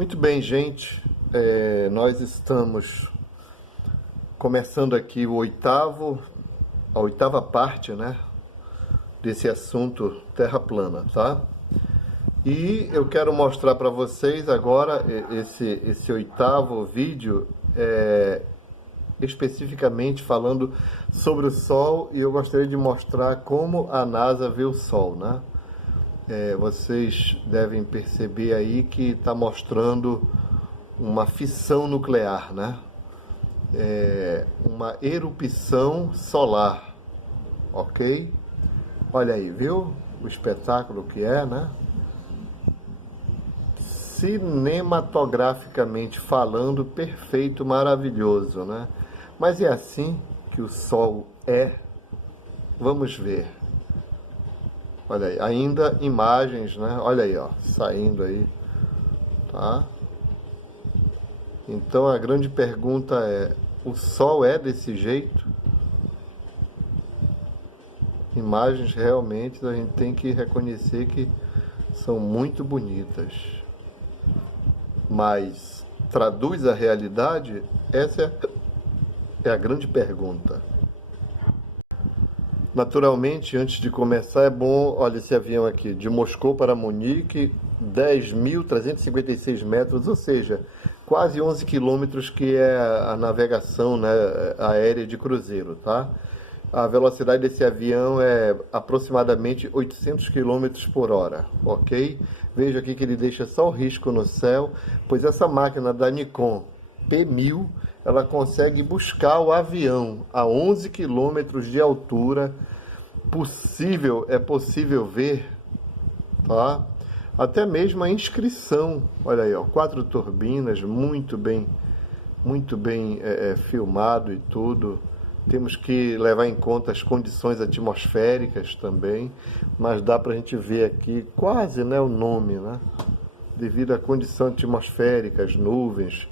Muito bem, gente. Nós estamos começando aqui a oitava parte, né, desse assunto Terra plana, tá? E eu quero mostrar para vocês agora esse oitavo vídeo, especificamente falando sobre o Sol, e eu gostaria de mostrar como a NASA vê o Sol, né? Vocês devem perceber aí que está mostrando uma fissão nuclear, né? Uma erupção solar, ok? Olha aí, viu? O espetáculo que é, né? Cinematograficamente falando, perfeito, maravilhoso, né? Mas é assim que o Sol é? Vamos ver. Olha aí, ainda imagens, né? Olha aí, ó, saindo aí, tá? Então a grande pergunta é: o Sol é desse jeito? Imagens realmente a gente tem que reconhecer que são muito bonitas, mas traduz a realidade? Essa é a grande pergunta. Naturalmente, antes de começar, é bom, olha esse avião aqui, de Moscou para Munique, 10.356 metros, ou seja, quase 11 quilômetros, que é a navegação, né, aérea de cruzeiro, tá? A velocidade desse avião é aproximadamente 800 quilômetros por hora, ok? Veja aqui que ele deixa só o risco no céu, pois essa máquina da Nikon P1000, ela consegue buscar o avião a 11 quilômetros de altura. É possível ver, tá? Até mesmo a inscrição, olha aí, ó, 4 turbinas, muito bem filmado e tudo. Temos que levar em conta as condições atmosféricas também, mas dá para a gente ver aqui quase, né, o nome, né? Devido à condição atmosférica, as nuvens,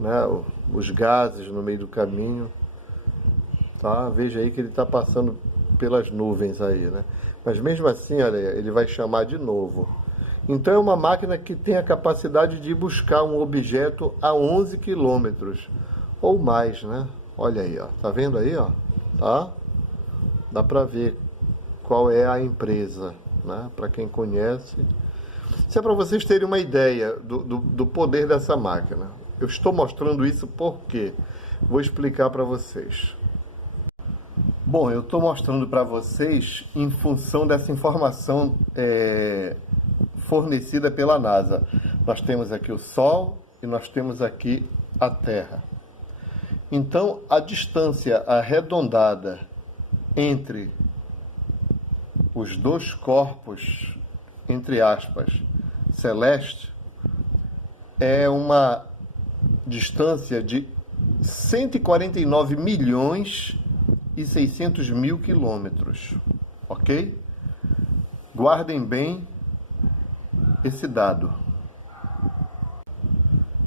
né, os gases no meio do caminho, tá? Veja aí que ele está passando pelas nuvens aí, né? Mas mesmo assim, olha, ele vai chamar de novo. Então é uma máquina que tem a capacidade de buscar um objeto a 11 quilômetros ou mais, né? Olha aí, ó. Tá vendo aí, ó? Tá? Dá para ver qual é a empresa, né? Para quem conhece. Isso é para vocês terem uma ideia do poder dessa máquina. Eu estou mostrando isso porque vou explicar para vocês. Bom, eu estou mostrando para vocês em função dessa informação fornecida pela NASA. Nós temos aqui o Sol e nós temos aqui a Terra. Então, a distância arredondada entre os dois corpos, entre aspas, celeste, é uma distância de 149 milhões e 600 mil quilômetros, ok? Guardem bem esse dado.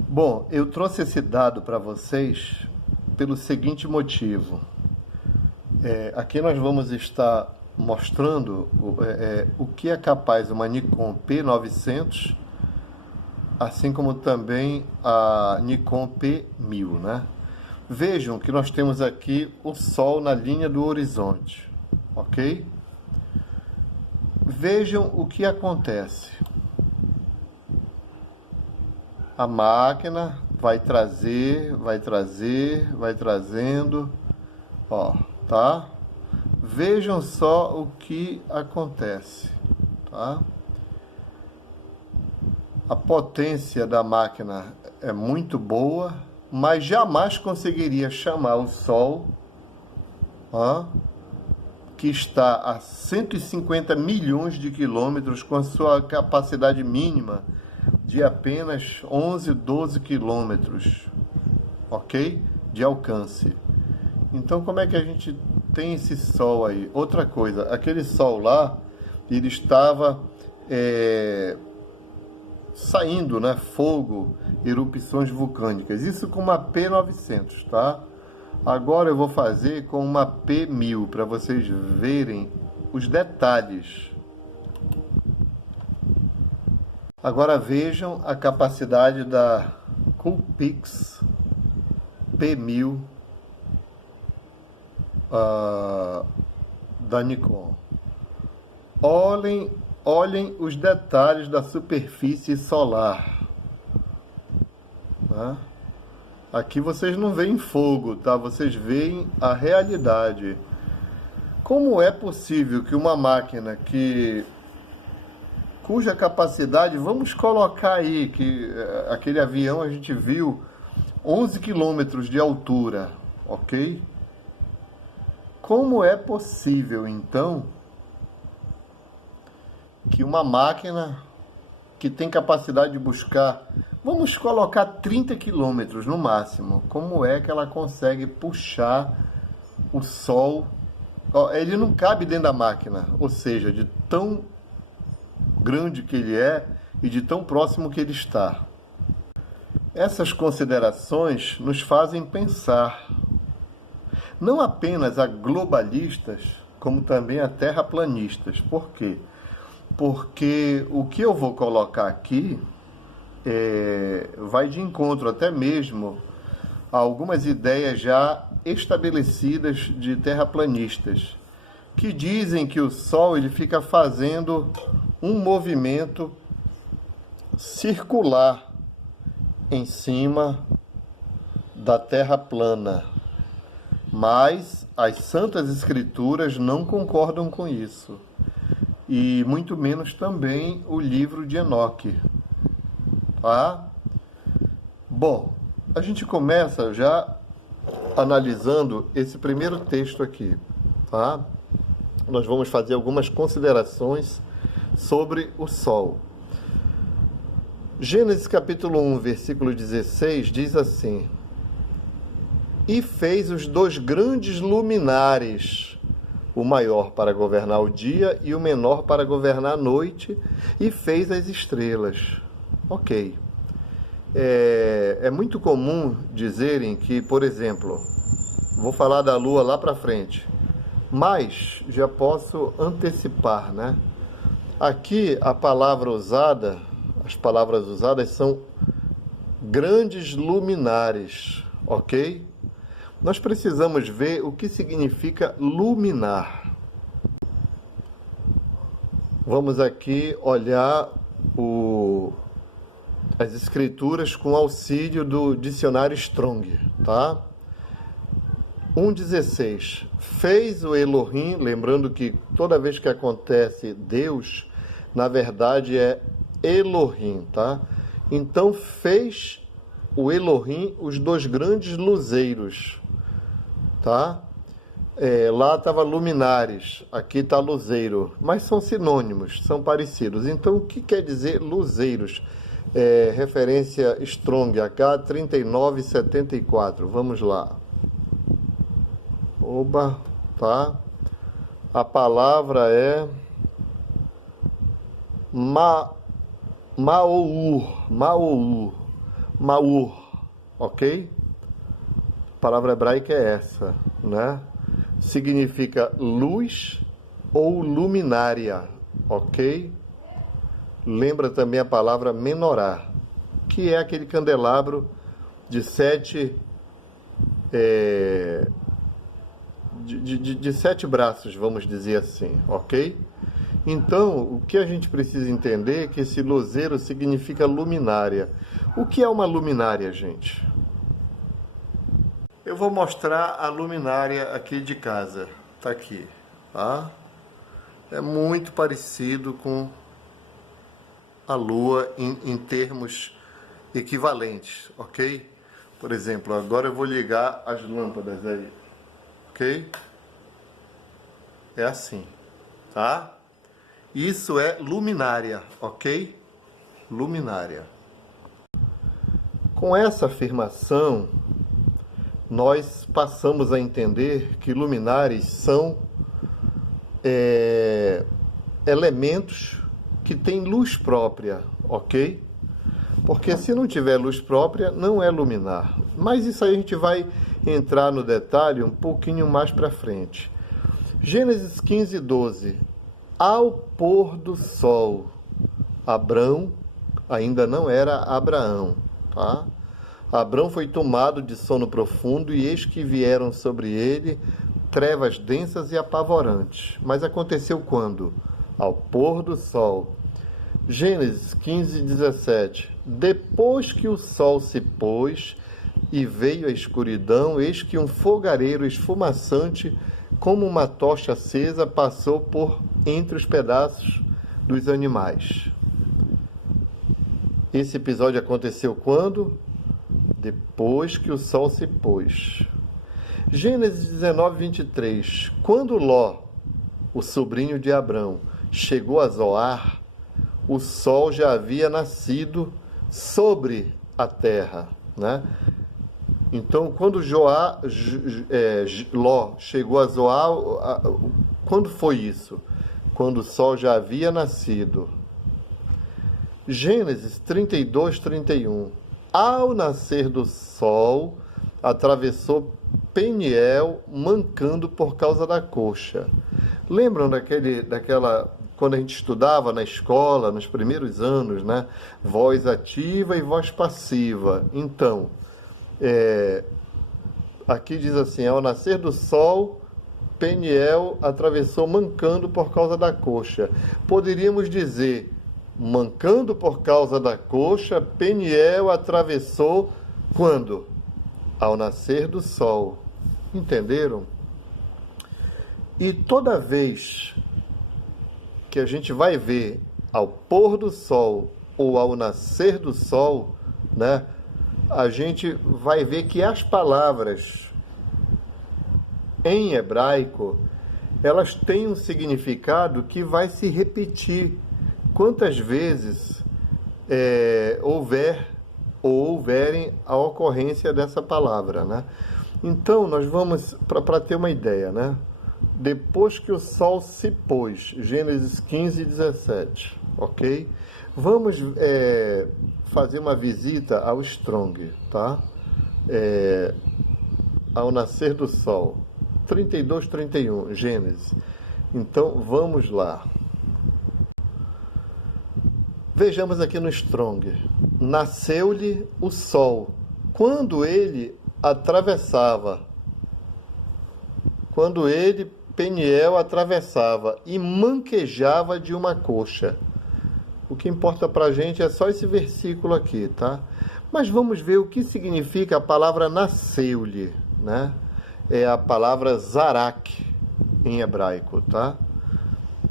Bom, eu trouxe esse dado para vocês pelo seguinte motivo. Aqui nós vamos estar mostrando o que é capaz uma Nikon P900, assim como também a Nikon P1000, né? Vejam que nós temos aqui o Sol na linha do horizonte, ok? Vejam o que acontece. A máquina vai trazendo, ó, tá? Vejam só o que acontece, tá? A potência da máquina é muito boa, mas jamais conseguiria chamar o Sol, ó, que está a 150 milhões de quilômetros, com a sua capacidade mínima de apenas 11, 12 quilômetros, ok? De alcance. Então, como é que a gente tem esse Sol aí? Outra coisa, aquele Sol lá, ele estava saindo, né, fogo, erupções vulcânicas. Isso com uma P900, tá? Agora eu vou fazer com uma P1000 para vocês verem os detalhes. Agora vejam a capacidade da Coolpix P1000 da Nikon. Olhem os detalhes da superfície solar. Tá? Aqui vocês não veem fogo, tá? Vocês veem a realidade. Como é possível que uma máquina cuja capacidade, vamos colocar aí, que aquele avião a gente viu 11 quilômetros de altura, ok? Como é possível, então, que uma máquina que tem capacidade de buscar, vamos colocar 30 quilômetros no máximo, como é que ela consegue puxar o Sol? Ele não cabe dentro da máquina, ou seja, de tão grande que ele é e de tão próximo que ele está. Essas considerações nos fazem pensar, não apenas a globalistas, como também a terraplanistas. Por quê? Porque o que eu vou colocar aqui vai de encontro até mesmo a algumas ideias já estabelecidas de terraplanistas, que dizem que o Sol ele fica fazendo um movimento circular em cima da Terra plana. Mas as Santas Escrituras não concordam com isso. E muito menos também o livro de Enoque. Tá? Bom, a gente começa já analisando esse primeiro texto aqui. Tá? Nós vamos fazer algumas considerações sobre o Sol. Gênesis capítulo 1, versículo 16, diz assim: E fez os dois grandes luminares, o maior para governar o dia e o menor para governar a noite, e fez as estrelas. Ok. É muito comum dizerem que, por exemplo, vou falar da Lua lá para frente, mas já posso antecipar, né? Aqui a palavra usada, as palavras usadas são grandes luminares, ok? Nós precisamos ver o que significa luminar. Vamos aqui olhar as escrituras com auxílio do dicionário Strong, tá? 1,16. Fez o Elohim, lembrando que toda vez que acontece Deus, na verdade é Elohim, tá? Então fez o Elohim os dois grandes luzeiros, tá? Lá estava luminares, aqui está luzeiro, mas são sinônimos, são parecidos. Então o que quer dizer luzeiros? Referência Strong, H3974, vamos lá. Oba, tá? A palavra é Maur, ok? A palavra hebraica é essa, né? Significa luz ou luminária, ok? Lembra também a palavra menorá, que é aquele candelabro de sete braços, vamos dizer assim, ok? Então, o que a gente precisa entender é que esse luzeiro significa luminária. O que é uma luminária, gente? Eu vou mostrar a luminária aqui de casa. Tá aqui, tá? É muito parecido com a Lua em termos equivalentes, ok? Por exemplo, agora eu vou ligar as lâmpadas aí, ok? É assim, tá? Isso é luminária, ok? Luminária. Com essa afirmação, nós passamos a entender que luminares são elementos que têm luz própria, ok? Porque se não tiver luz própria, não é luminar. Mas isso aí a gente vai entrar no detalhe um pouquinho mais para frente. Gênesis 15, 12. Ao pôr do sol, Abrão ainda não era Abraão, tá? Abrão foi tomado de sono profundo e eis que vieram sobre ele trevas densas e apavorantes. Mas aconteceu quando? Ao pôr do sol. Gênesis 15, 17. Depois que o sol se pôs e veio a escuridão, eis que um fogareiro esfumaçante, como uma tocha acesa, passou por entre os pedaços dos animais. Esse episódio aconteceu quando? Depois que o sol se pôs. Gênesis 19, 23. Quando Ló, o sobrinho de Abrão, chegou a Zoar, o sol já havia nascido sobre a terra, né? Então, quando Ló chegou a Zoar, quando foi isso? Quando o sol já havia nascido. Gênesis 32, 31. Ao nascer do sol, atravessou Peniel, mancando por causa da coxa. Lembram daquela, quando a gente estudava na escola, nos primeiros anos, né? Voz ativa e voz passiva. Então, aqui diz assim, ao nascer do sol, Peniel atravessou mancando por causa da coxa. Poderíamos dizer, mancando por causa da coxa, Peniel atravessou quando? Ao nascer do sol. Entenderam? E toda vez que a gente vai ver ao pôr do sol ou ao nascer do sol, né, a gente vai ver que as palavras em hebraico, elas têm um significado que vai se repetir quantas vezes houverem a ocorrência dessa palavra, né? Então, nós vamos, para ter uma ideia, né? Depois que o sol se pôs, Gênesis 15, 17, ok? Vamos fazer uma visita ao Strong, tá? Ao nascer do sol, 32, 31, Gênesis. Então, vamos lá. Vejamos aqui no Strong. Nasceu-lhe o sol, quando ele atravessava. Quando ele, Peniel, atravessava e manquejava de uma coxa. O que importa para a gente é só esse versículo aqui, tá? Mas vamos ver o que significa a palavra nasceu-lhe, né? É a palavra zarak em hebraico, tá?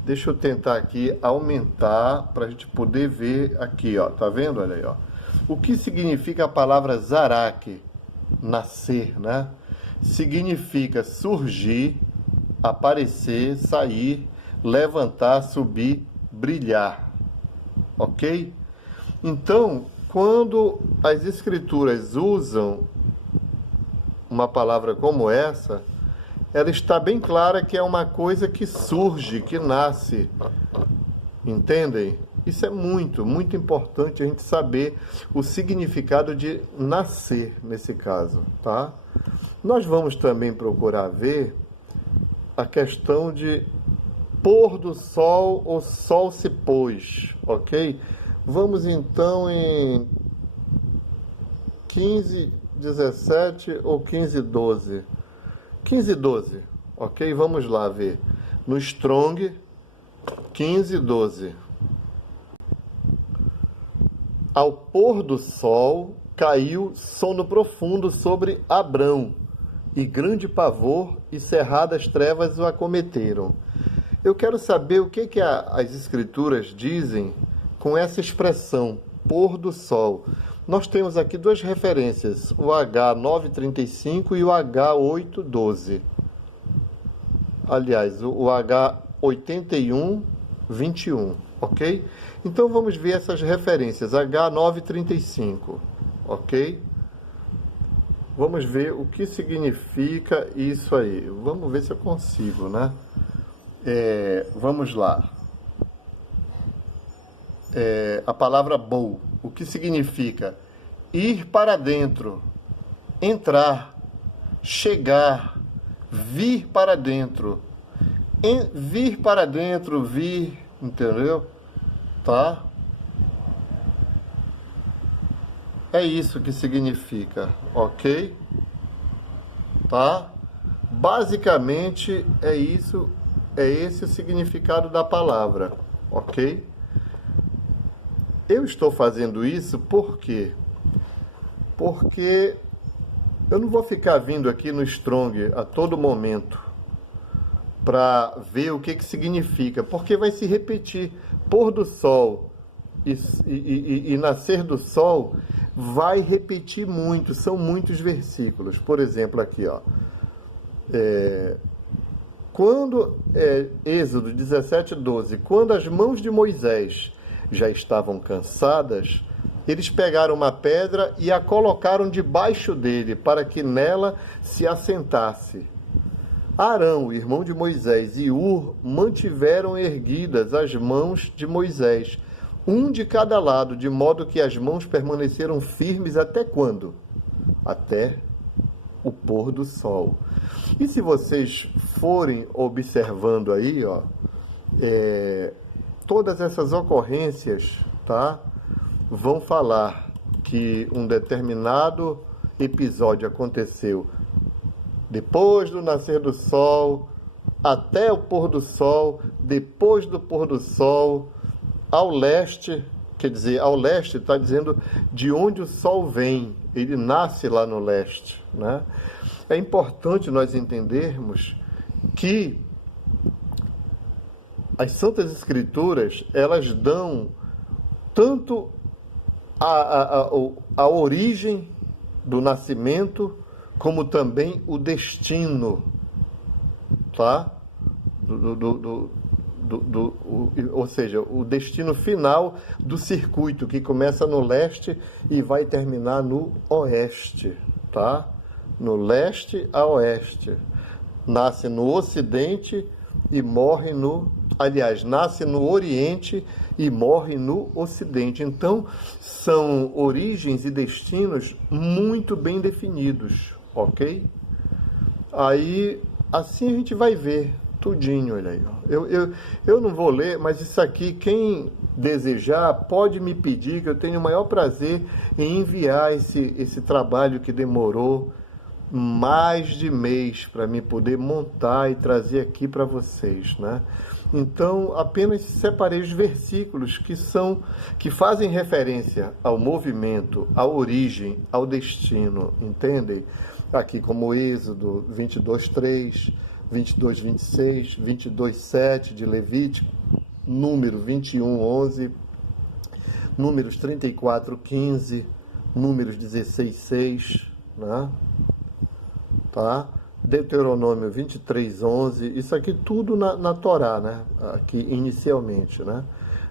Deixa eu tentar aqui aumentar para a gente poder ver aqui, ó. Tá vendo? Olha aí, ó. O que significa a palavra zarak? Nascer, né? Significa surgir, aparecer, sair, levantar, subir, brilhar. Ok? Então, quando as escrituras usam uma palavra como essa, ela está bem clara que é uma coisa que surge, que nasce. Entendem? Isso é muito, muito importante a gente saber o significado de nascer nesse caso, tá? Nós vamos também procurar ver a questão de pôr do sol, o sol se pôs, ok? Vamos então em 15, 17 ou 15, 12. 15, 12, ok? Vamos lá ver. No Strong, 15, 12. Ao pôr do sol, caiu sono profundo sobre Abrão, e grande pavor e cerradas trevas o acometeram. Eu quero saber o que as escrituras dizem com essa expressão, pôr do sol. Nós temos aqui duas referências, o H935 e o H812. Aliás, o H8121, ok? Então vamos ver essas referências, H935, ok? Vamos ver o que significa isso aí. Vamos ver se eu consigo, né? Vamos lá. A palavra bou, o que significa? Ir para dentro, entrar, chegar, vir para dentro. Vir para dentro, vir, entendeu? Tá? é isso que significa, ok? Tá? Basicamente é isso, é esse o significado da palavra, ok? Eu estou fazendo isso por quê? Porque eu não vou ficar vindo aqui no Strong a todo momento para ver o que significa, porque vai se repetir. Pôr do sol e nascer do sol vai repetir muito, são muitos versículos. Por exemplo, aqui, ó. Êxodo 17:12, quando as mãos de Moisés já estavam cansadas, eles pegaram uma pedra e a colocaram debaixo dele, para que nela se assentasse. Arão, irmão de Moisés, e Ur mantiveram erguidas as mãos de Moisés, um de cada lado, de modo que as mãos permaneceram firmes até quando? Até o pôr do sol. E se vocês forem observando aí, ó, todas essas ocorrências, tá, vão falar que um determinado episódio aconteceu depois do nascer do sol, até o pôr do sol, depois do pôr do sol, ao leste, quer dizer, ao leste está dizendo de onde o sol vem, ele nasce lá no leste, né? É importante nós entendermos que as Santas Escrituras, elas dão tanto a origem do nascimento, como também o destino, tá? Ou seja, o destino final do circuito, que começa no leste e vai terminar no oeste, tá? No leste a oeste. Nasce no ocidente e morre no... Aliás, nasce no oriente e morre no ocidente. Então, são origens e destinos muito bem definidos, ok? Aí, assim a gente vai ver tudinho, olha aí. Eu não vou ler, mas isso aqui, quem desejar, pode me pedir, que eu tenho o maior prazer em enviar esse trabalho que demorou mais de mês para mim poder montar e trazer aqui para vocês, né? Então, apenas separei os versículos que fazem referência ao movimento, à origem, ao destino, entendem? Aqui como Êxodo 22:3, 22:26, 22:7 de Levítico, Número 21:11, Números 34:15, Números 16:6, né? Tá? Deuteronômio 23:11, isso aqui tudo na Torá, né? Aqui inicialmente, né?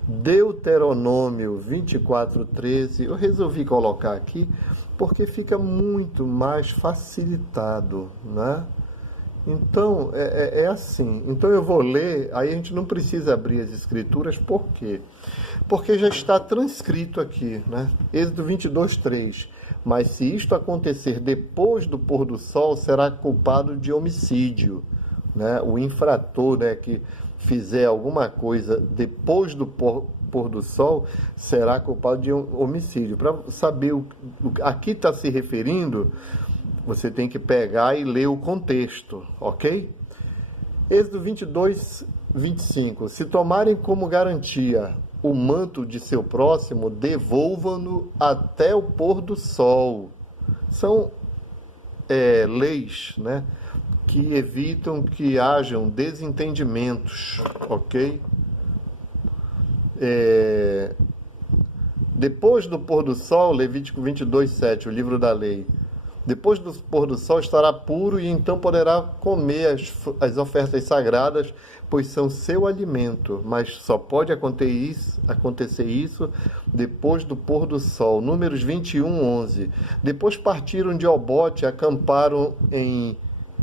Deuteronômio 24:13, eu resolvi colocar aqui porque fica muito mais facilitado, né? Então, é assim. Então eu vou ler, aí a gente não precisa abrir as escrituras, por quê? Porque já está transcrito aqui, né? Êxodo 22:3. Mas se isto acontecer depois do pôr do sol, será culpado de homicídio, né? O infrator, né, que fizer alguma coisa depois do pôr do sol, será culpado de homicídio. Para saber a que está se referindo, você tem que pegar e ler o contexto, ok? Êxodo 22:25. Se tomarem como garantia o manto de seu próximo, devolvam-no até o pôr do sol. São leis, né, que evitam que hajam desentendimentos, ok? Depois do pôr do sol, Levítico 22:7, o livro da lei. Depois do pôr do sol estará puro e então poderá comer as ofertas sagradas, pois são seu alimento, mas só pode acontecer isso depois do pôr do sol. Números 21:11. Depois partiram de Obote e acamparam em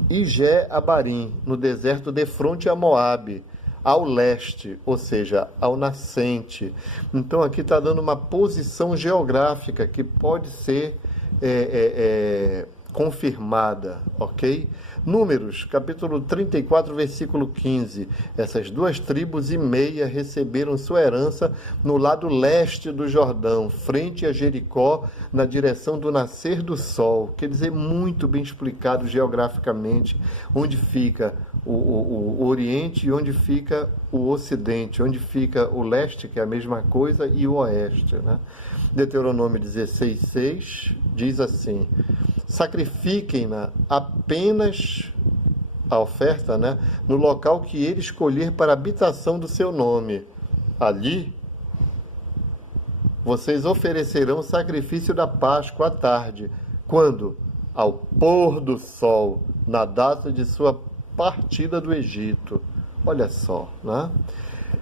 Ijé-Abarim, no deserto defronte a Moabe, ao leste, ou seja, ao nascente. Então aqui está dando uma posição geográfica que pode ser confirmada, ok? Números, capítulo 34, versículo 15. Essas 2,5 tribos receberam sua herança no lado leste do Jordão, frente a Jericó, na direção do nascer do sol. Quer dizer, muito bem explicado geograficamente onde fica o Oriente e onde fica o Ocidente, onde fica o leste, que é a mesma coisa, e o oeste, né? Deuteronômio 16:6 diz assim: sacrifiquem-na apenas a oferta, né, no local que ele escolher para a habitação do seu nome. Ali vocês oferecerão o sacrifício da Páscoa à tarde. Quando? Ao pôr do sol, na data de sua partida do Egito. Olha só, né?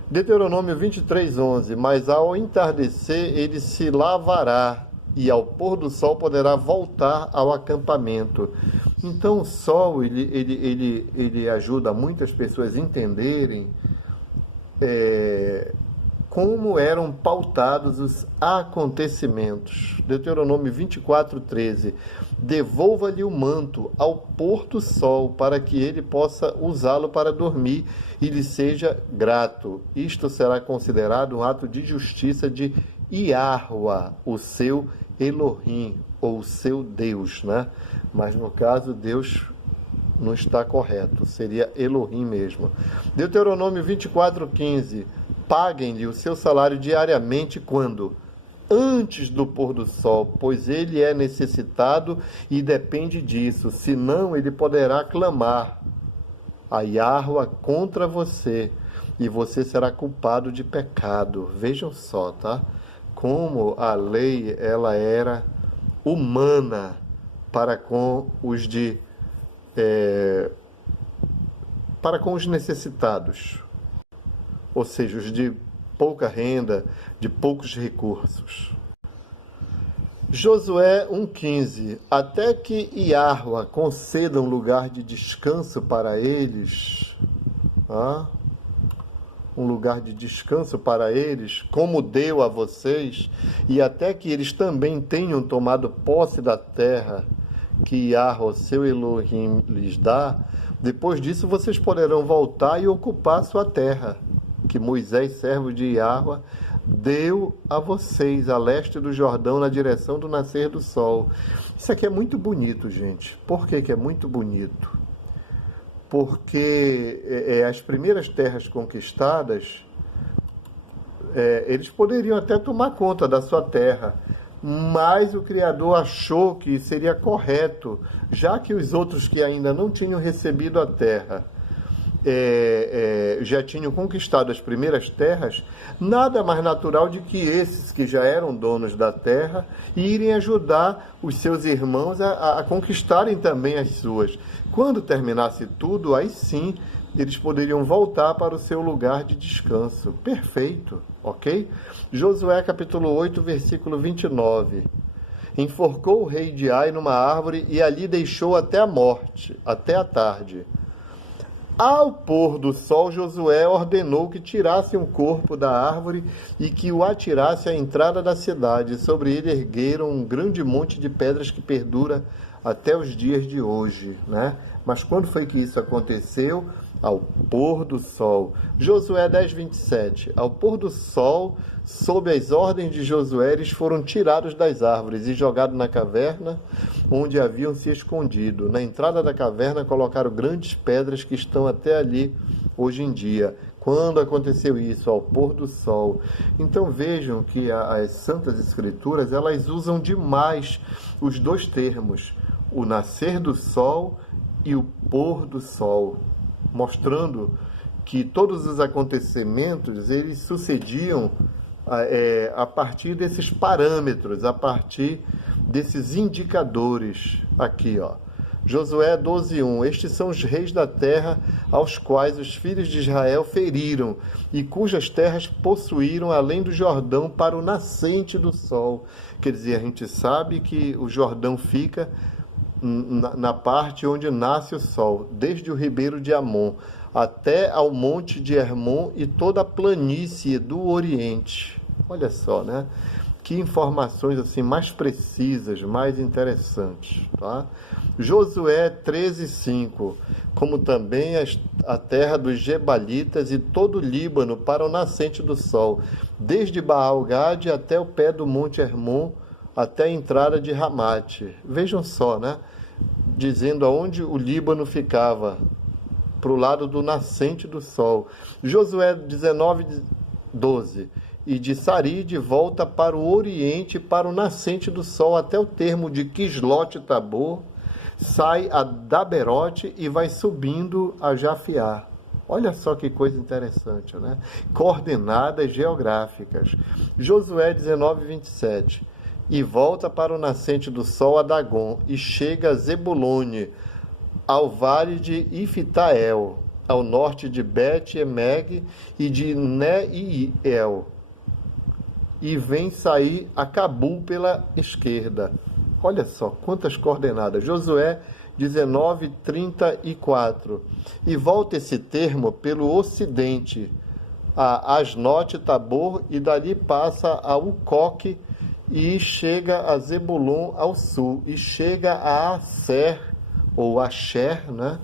Deuteronômio 23:11. Mas ao entardecer ele se lavará, e ao pôr do sol poderá voltar ao acampamento. Então o sol ele ajuda muitas pessoas a entenderem como eram pautados os acontecimentos. Deuteronômio 24:13. Devolva-lhe o manto ao pôr do sol, para que ele possa usá-lo para dormir e lhe seja grato. Isto será considerado um ato de justiça de Iahua, o seu Elohim, ou o seu Deus, né? Mas no caso, Deus não está correto, seria Elohim mesmo. Deuteronômio 24:15. Paguem-lhe o seu salário diariamente quando? Antes do pôr do sol, pois ele é necessitado e depende disso, senão ele poderá clamar a Yahua contra você, e você será culpado de pecado. Vejam só, tá? Como a lei ela era humana para com os necessitados, ou seja, os de pouca renda, de poucos recursos. Josué 1,15. Até que Iahua conceda um lugar de descanso para eles, um lugar de descanso para eles, como deu a vocês, e até que eles também tenham tomado posse da terra que Iahua, seu Elohim, lhes dá. Depois disso vocês poderão voltar e ocupar sua terra, que Moisés, servo de Iahua, deu a vocês a leste do Jordão, na direção do nascer do sol. Isso aqui é muito bonito, gente. Por que é muito bonito? Porque as primeiras terras conquistadas, eles poderiam até tomar conta da sua terra, mas o Criador achou que seria correto, já que os outros que ainda não tinham recebido a terra já tinham conquistado as primeiras terras, nada mais natural de que esses que já eram donos da terra irem ajudar os seus irmãos a conquistarem também as suas. Quando terminasse tudo, aí sim eles poderiam voltar para o seu lugar de descanso. Perfeito, ok? Josué capítulo 8, versículo 29. Enforcou o rei de Ai numa árvore e ali deixou até a morte, até a tarde. Ao pôr do sol, Josué ordenou que tirassem o corpo da árvore e que o atirasse à entrada da cidade. Sobre ele ergueram um grande monte de pedras que perdura até os dias de hoje, né? Mas quando foi que isso aconteceu? Ao pôr do sol. Josué 10:27. Ao pôr do sol, sob as ordens de Josué, eles foram tirados das árvores e jogados na caverna onde haviam se escondido. Na entrada da caverna colocaram grandes pedras que estão até ali hoje em dia. Quando aconteceu isso? Ao pôr do sol. Então vejam que as Santas Escrituras, elas usam demais os dois termos, o nascer do sol e o pôr do sol, mostrando que todos os acontecimentos eles sucediam a partir desses parâmetros, a partir desses indicadores. Aqui, ó. Josué 12:1. Estes são os reis da terra aos quais os filhos de Israel feriram e cujas terras possuíram além do Jordão para o nascente do sol. Quer dizer, a gente sabe que o Jordão fica na parte onde nasce o sol, desde o ribeiro de Amon até ao monte de Hermon e toda a planície do Oriente. Olha só, né? que informações assim mais precisas, mais interessantes, tá? Josué 13:5, como também a terra dos Gebalitas e todo o Líbano para o nascente do sol, desde Baal-Gade até o pé do monte Hermon, até a entrada de Ramate. Vejam só, né? Dizendo aonde o Líbano ficava, para o lado do nascente do sol. Josué 19:12. E de Saride volta para o oriente, para o nascente do sol, até o termo de Quislote-Tabor, sai a Daberote e vai subindo a Jafiá. Olha só que coisa interessante, né? Coordenadas geográficas. Josué 19:27. E volta para o nascente do sol a Dagon, e chega a Zebulone, ao vale de Ifitael, ao norte de Bet-Emeg e de Neiel, e vem sair a Cabul pela esquerda. Olha só quantas coordenadas. Josué 19:34. E volta esse termo pelo ocidente, a Asnote-Tabor, e dali passa a Ucoque, e chega a Zebulon ao sul, e chega a Aser, ou Asher, né,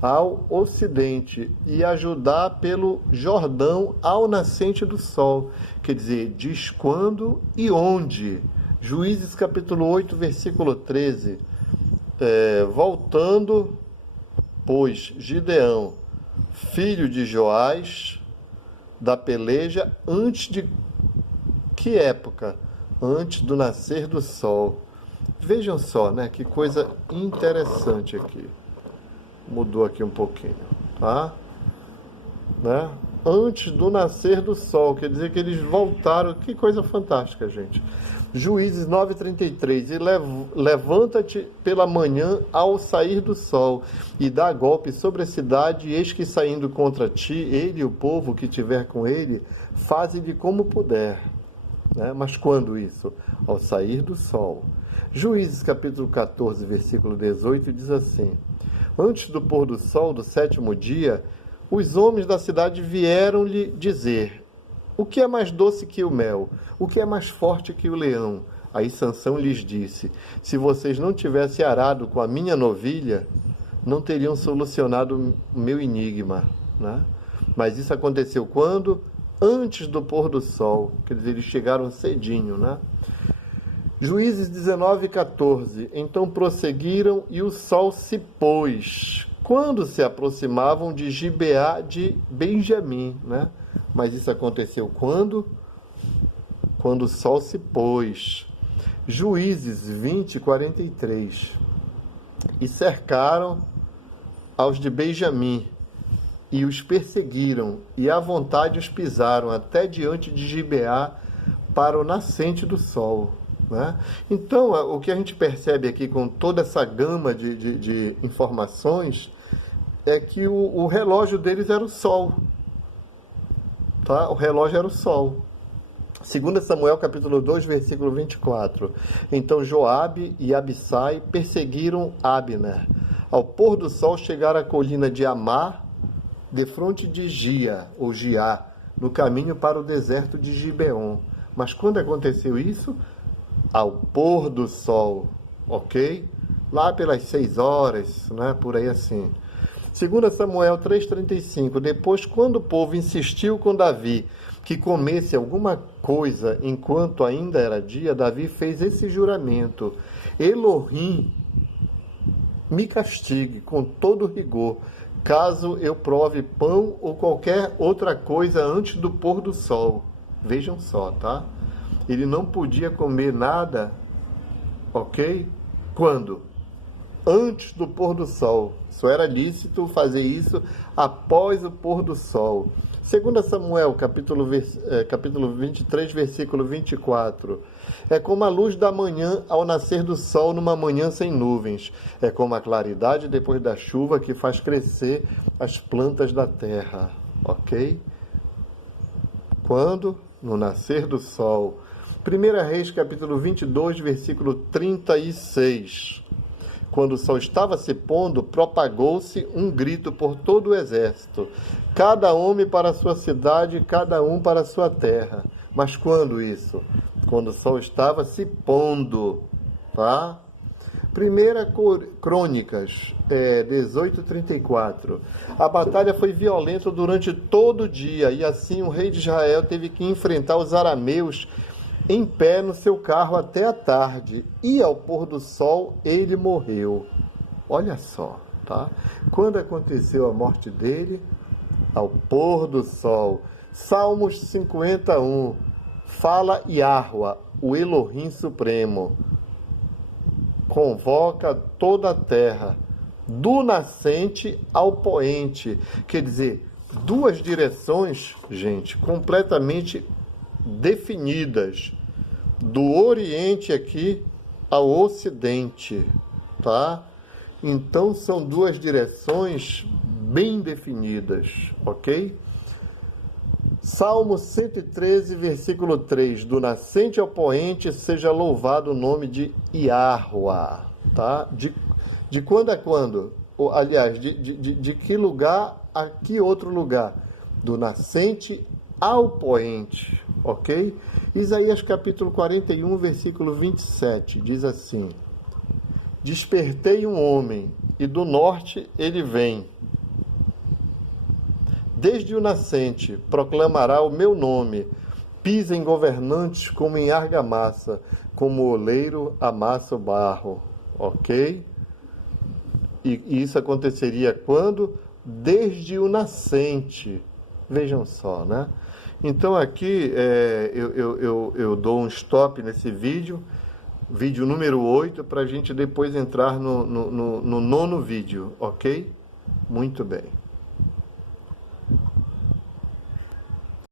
ao ocidente, e a Judá pelo Jordão ao nascente do sol. Quer dizer, diz quando e onde. Juízes capítulo 8, versículo 13. Voltando, pois, Gideão, filho de Joás, da peleja, antes de que época? Antes do nascer do sol. Vejam só, né? Que coisa interessante aqui. Mudou aqui um pouquinho, tá? Né? Antes do nascer do sol, quer dizer que eles voltaram. Que coisa fantástica, gente. Juízes 9:33. E levanta-te pela manhã ao sair do sol, e dá golpe sobre a cidade, e eis que saindo contra ti, ele e o povo que tiver com ele, faze-lhe como puder. Né? Mas quando isso? Ao sair do sol. Juízes capítulo 14, versículo 18, diz assim: antes do pôr do sol do 7º dia, os homens da cidade vieram-lhe dizer: o que é mais doce que o mel? O que é mais forte que o leão? Aí Sansão lhes disse: se vocês não tivessem arado com a minha novilha, não teriam solucionado o meu enigma. Né? Mas isso aconteceu quando? Antes do pôr do sol. Quer dizer, eles chegaram cedinho, né? Juízes 19:14. Então prosseguiram e o sol se pôs, quando se aproximavam de Gibeá de Benjamim, né? Mas isso aconteceu quando? Quando o sol se pôs. Juízes 20:43. E cercaram aos de Benjamim, e os perseguiram, e à vontade os pisaram, até diante de Gibeá, para o nascente do sol. Né? Então, o que a gente percebe aqui com toda essa gama de informações é que o relógio deles era o sol. Tá? O relógio era o sol. 2 Samuel capítulo 2, versículo 24. Então Joabe e Abissai perseguiram Abner. Ao pôr do sol chegaram à colina de Amá, defronte de Gia, ou Giá, no caminho para o deserto de Gibeon. Mas quando aconteceu isso? Ao pôr do sol, ok? Lá pelas 6 horas, né? Por aí assim. 2 Samuel 3,35. Depois, quando o povo insistiu com Davi que comesse alguma coisa enquanto ainda era dia, Davi fez esse juramento: Elohim me castigue com todo rigor, caso eu prove pão ou qualquer outra coisa antes do pôr do sol. Vejam só, tá? Ele não podia comer nada, ok? Quando? Antes do pôr do sol. Só era lícito fazer isso após o pôr do sol. 2 Samuel, capítulo 23, versículo 24. É como a luz da manhã ao nascer do sol numa manhã sem nuvens. É como a claridade depois da chuva que faz crescer as plantas da terra. Ok? Quando? No nascer do sol. 1 Reis, capítulo 22, versículo 36. Quando o sol estava se pondo, propagou-se um grito por todo o exército. Cada homem para a sua cidade, cada um para a sua terra. Mas quando isso? quando o sol estava se pondo, tá? Primeira Crônicas, 18:34. A batalha foi violenta durante todo o dia, e assim o rei de Israel teve que enfrentar os arameus em pé no seu carro até a tarde, e ao pôr do sol ele morreu. Olha só, tá? Quando aconteceu a morte dele? Ao pôr do sol. Salmos 51. Fala Yahua, o Elohim Supremo. Convoca toda a terra, do nascente ao poente. Quer dizer, duas direções, gente, completamente definidas. Do Oriente aqui ao Ocidente, tá? Então são duas direções bem definidas, ok? Salmo 113, versículo 3. Do nascente ao poente seja louvado o nome de Yahua, tá? De quando a quando? Aliás, de que lugar a que outro lugar? Do nascente ao poente, ok? Isaías capítulo 41, versículo 27, diz assim: Despertei um homem, e do norte ele vem. Desde o nascente proclamará o meu nome, pisa em governantes como em argamassa, como o oleiro amassa o barro, ok? E isso aconteceria quando? Desde o nascente. Vejam só, né? Então aqui eu dou um stop nesse vídeo número 8, para a gente depois entrar no nono vídeo, ok? Muito bem.